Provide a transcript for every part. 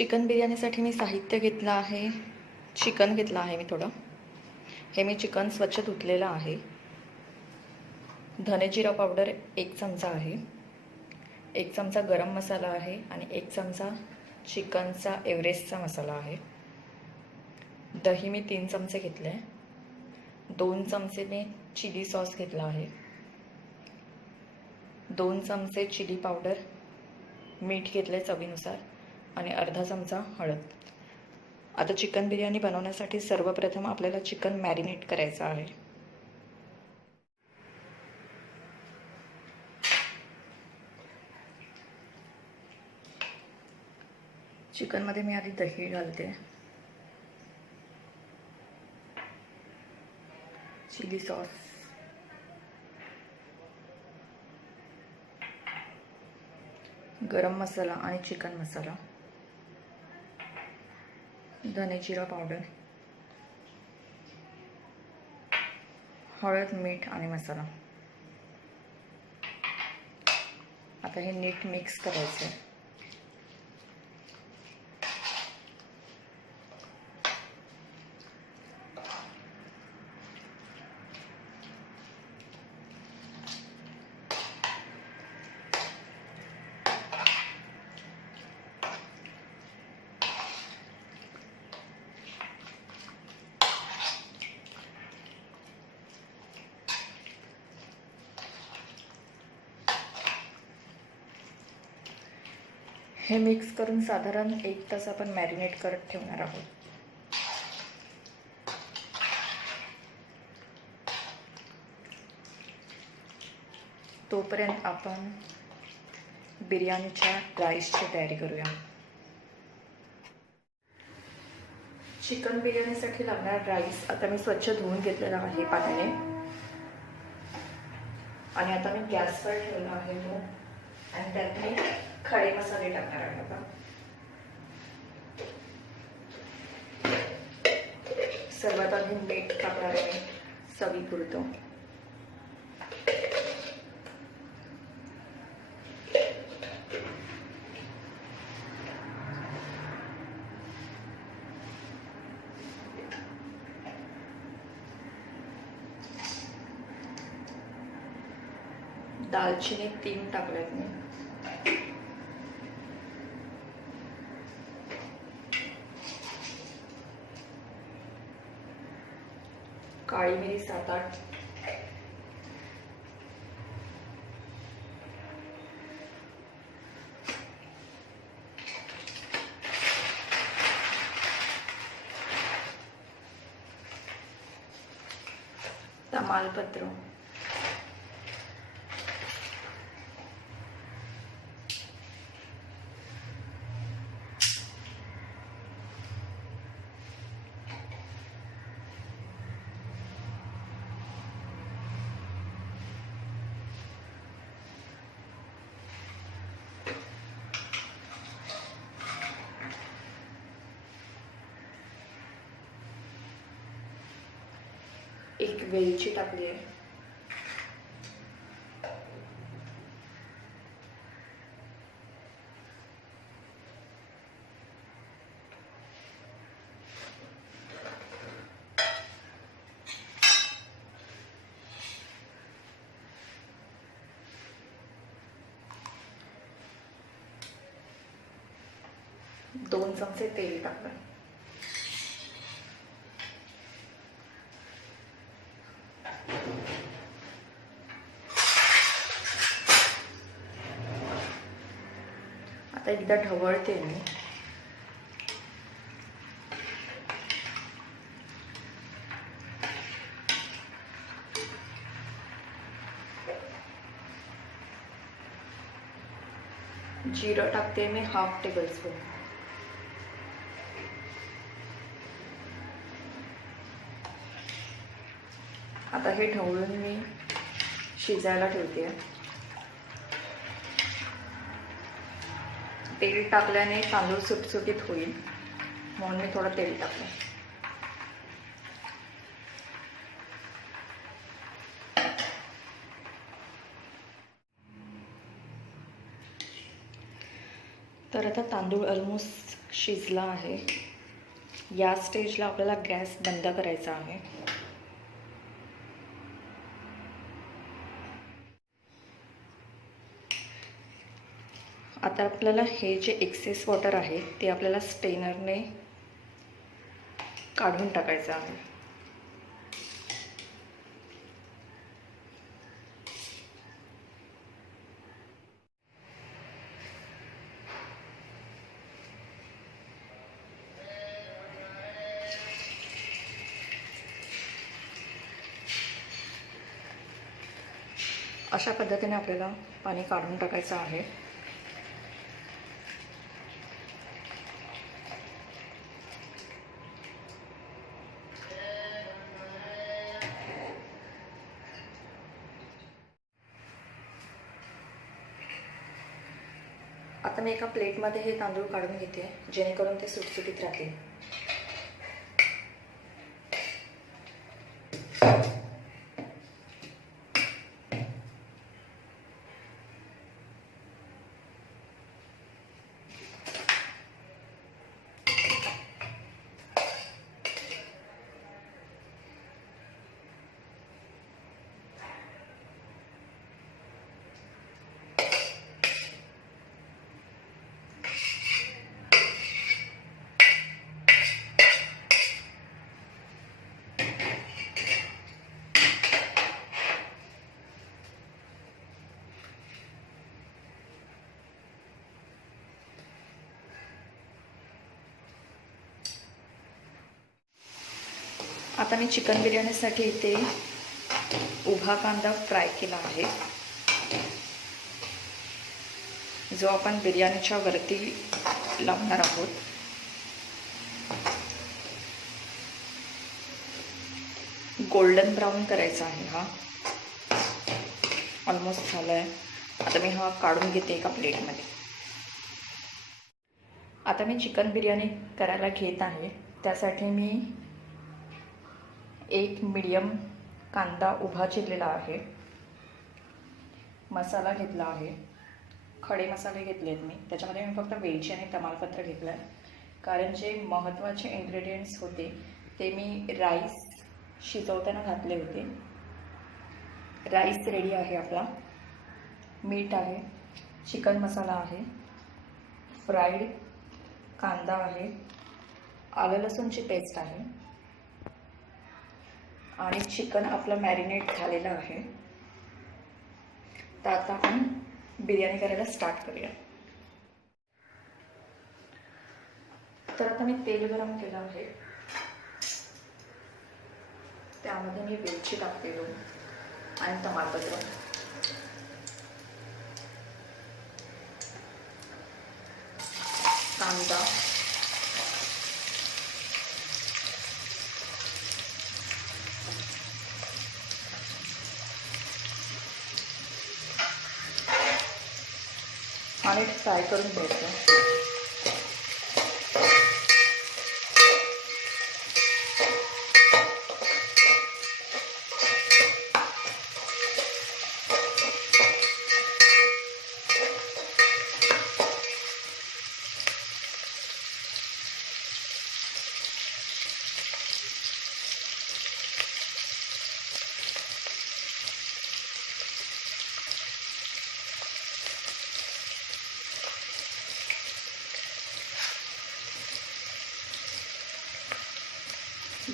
Chicken बिर्याणीसाठी मी साहित्य घेतलं आहे. चिकन घेतलं आहे मी थोडं. हे मी चिकन स्वच्छ धुतलेलं आहे. धने जिरा पावडर 1 चमचा आहे. 1 चमचा गरम मसाला आहे आणि 1 चमचा चिकनचा एव्हरेस्टचा मसाला आहे. दही मी 3 चमचे घेतले. 2 चमचे मी चिली सॉस घेतला आहे. 2 चमचे चिली पावडर, मीठ घेतले चवीनुसार आणि अर्धा चमचा हळद. आता चिकन बिर्याणी बनवण्यासाठी सर्वप्रथम आपल्याला चिकन मॅरिनेट करायचं आहे. चिकनमध्ये मी आधी दही घालते, चिली सॉस, गरम मसाला आणि चिकन मसाला, धने जिरा पावडर, हळद, मीठ आणि मसाला. आता हे नीट मिक्स करायचं आहे. हे मिक्स करून साधारण 1 तास आपण मॅरिनेट करत ठेवणार आहोत. तोपर्यंत आपण बिर्याणीच्या राईसची तयारी करूया. चिकन बिर्याणीसाठी लागणारा राईस आता मी स्वच्छ धुवून घेतलेला आहे पाण्याने आणि आता मी गॅसवर ठेवला आहे तो आणि त्यात मी खडे मसाले टाकणार आहे. आता सर्वात आधी मीठ टाकणार आहे चवीपुरतं. दालचिनी 3 टाकल्यात मी. काळी मिरी 7-8, तमालपत्र, एक वेलची टाकली आहे. दोन चमचे तेल टाकलं. आता एकदा ढवळते मी. जिरं टाकते मी 1/2 टेबलस्पून. आता हे ढवळून मी शिजायला ठेवते. तेल टाकल्याने तांदूळ सुटसुटीत होईल म्हणून मी थोडं तेल टाकलं. तर आता तांदूळ ऑलमोस्ट शिजला आहे. या स्टेजला आपल्याला गॅस बंद करायचा आहे. आता आपल्याला हे जे एक्सेस वॉटर आहे ते आपल्याला स्ट्रेनरने काढून टाकायचं आहे. अशा पद्धतीने आपल्याला पाणी काढून टाकायचं आहे. आता मी एका प्लेटमध्ये हे तांदूळ काढून घेते जेणेकरून ते सुटसुटीत राहतील. आता मी चिकन बिर्याणीसाठी इथे उभा कांदा फ्राय केला आहे, जो आपण बिर्याणीच्या वरती लावणार आहोत. गोल्डन ब्राऊन करायचा आहे. हा ऑलमोस्ट झाला आहे. आता मी हा काढून घेते एका प्लेटमध्ये. आता मी चिकन बिर्याणी करायला घेत आहे. त्यासाठी मी एक मीडियम कांदा उभा चिरलेला आहे, मसाला घेतला आहे, खडे मसाले घेतले आहेत मी. त्याच्यामध्ये मी फक्त वेलची आणि तमालपत्र घेतलं आहे, कारण जे महत्त्वाचे इन्ग्रेडियंट्स होते ते मी राईस शिजवताना घातले होते. राईस रेडी आहे आपला. मीठ आहे, चिकन मसाला आहे, फ्राईड कांदा आहे, आलं लसूणची पेस्ट आहे आणि चिकन आपलं मॅरिनेट झालेलं आहे. तर आता आपण बिर्याणी करायला स्टार्ट करूया. तर आता मी तेल गरम केलं आहे, त्यामध्ये मी वेलची टाकते आणि तमालपत्र. कांदा, आणि फ्राय करून घ्यायचं.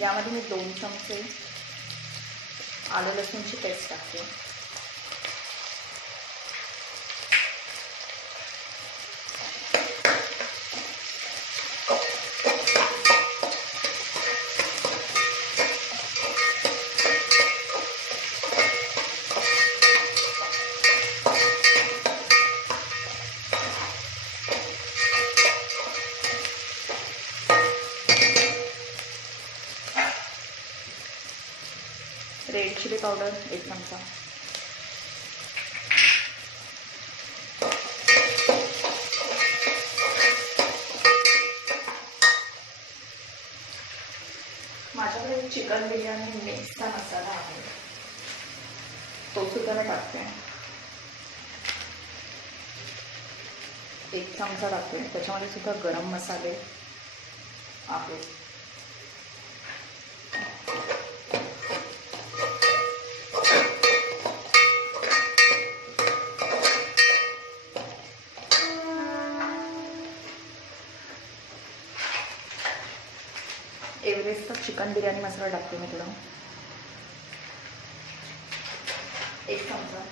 यामध्ये मी 2 चमचे आलं लसूणची पेस्ट टाकते. रेड चिली पावडर 1 चमचा, माझ्याकडे चिकन बिर्याणी मिक्सचा मसाला आहे, तो सुद्धा मी टाकते. 1 चमचा टाकते. त्याच्यामध्ये सुद्धा गरम मसाले आहेत. एव्हरेस्टचा चिकन बिर्याणी मसाला टाकते मी थोडा, 1 चमचा.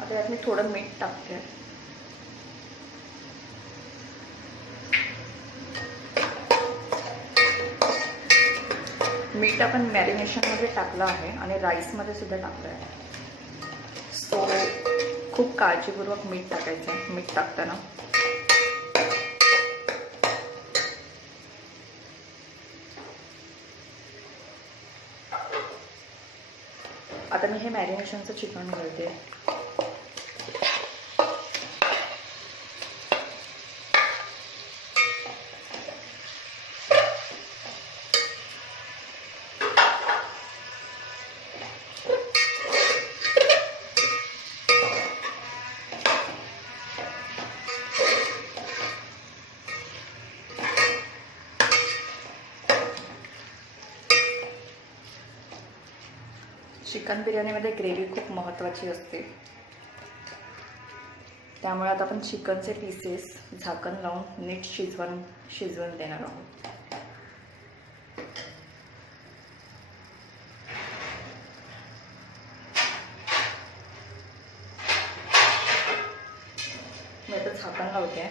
आता यात मी थोडं मीठ टाकते. मीठ आपण मॅरिनेशनमध्ये टाकलं आहे आणि राईसमध्ये सुद्धा टाकलं आहे. सो खूप काळजीपूर्वक मीठ टाकायचं आहे. मीठ टाकताना आता मी हे मॅरिनेशनचं चिकन घालते. चिकन बिर्याणीमध्ये ग्रेव्ही खूप महत्त्वाची असते. त्यामुळे आता आपण चिकनचे पीसेस झाकण लावून नीट शिजवून देणार आहोत. मी आता झाकण लावते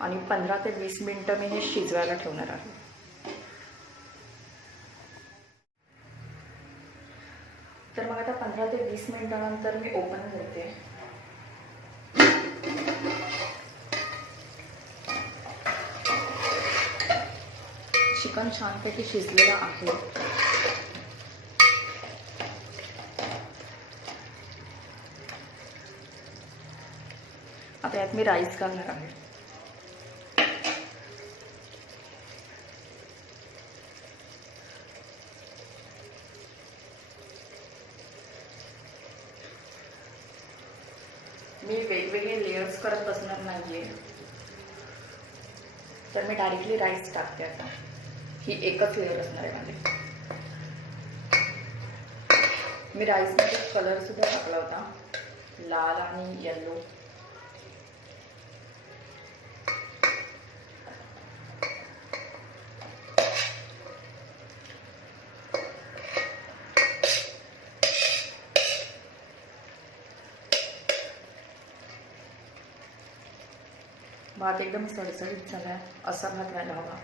आणि 15 ते 20 मिनिटं मी हे शिजवायला ठेवणार आहे. तर मग आता 15 ते 20 मिनिटानंतर मी ओपन करते. चिकन छानपैकी शिजलेलं आहे. आता यात मी राईस घालणार आहे. मी वेगवेगळे लेयर्स करत बसणार नाहीये, तर मी डायरेक्टली राईस टाकते. आता ही एकच लेयर असणार आहे माझी. मी राईसमध्ये कलर सुद्धा टाकला होता, लाल आणि येलो. भात एकदम सडसडीत झाला, असा भात व्हायला हवा.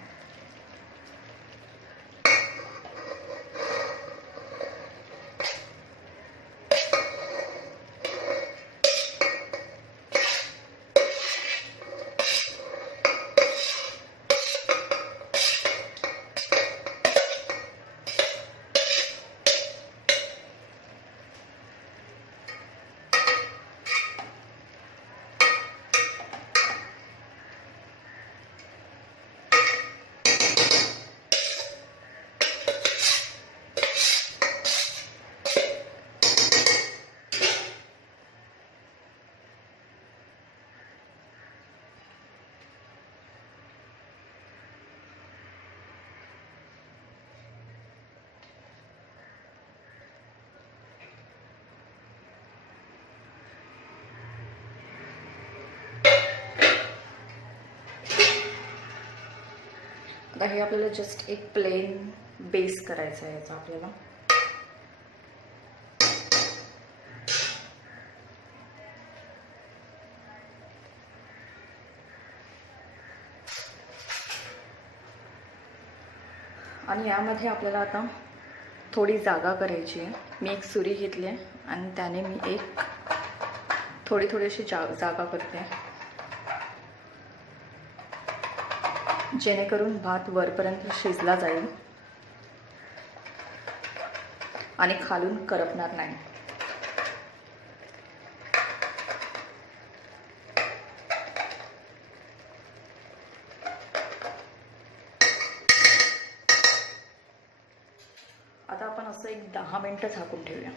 आता हे आपल्याला जस्ट एक प्लेन बेस करायचा आहे याचा आपल्याला. आणि यामध्ये आपल्याला आता थोडी जागा करायची आहे. मी एक सुरी घेतली आहे आणि त्याने मी एक थोडीशी जागा करते, जेणेकरून भात वरपर्यंत शिजला जाईल आणि खालून करपणार नाही. आता आपण असं एक 10 मिनटं झाकून ठेवूया.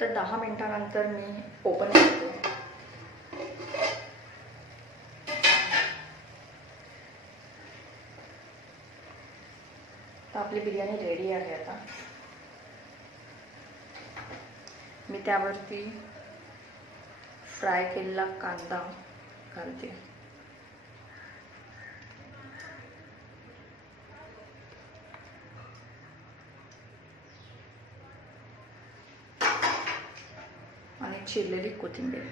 तर 10 मिनिटानंतर मी ओपन करते. तर आपली बिर्याणी रेडी आहे. आता मी त्यावरती फ्राय केलेला कांदा घालते. आणि चिरलेली कोथिंबीर.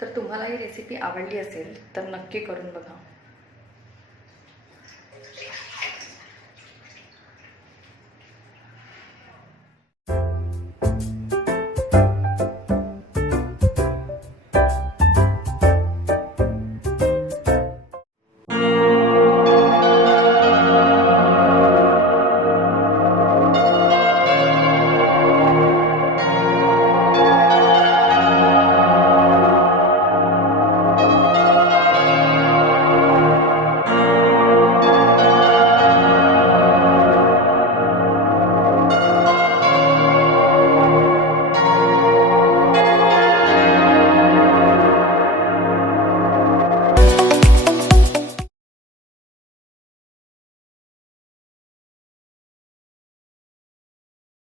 तर तुम्हाला ही रेसिपी आवडली असेल तर नक्की करून बघा.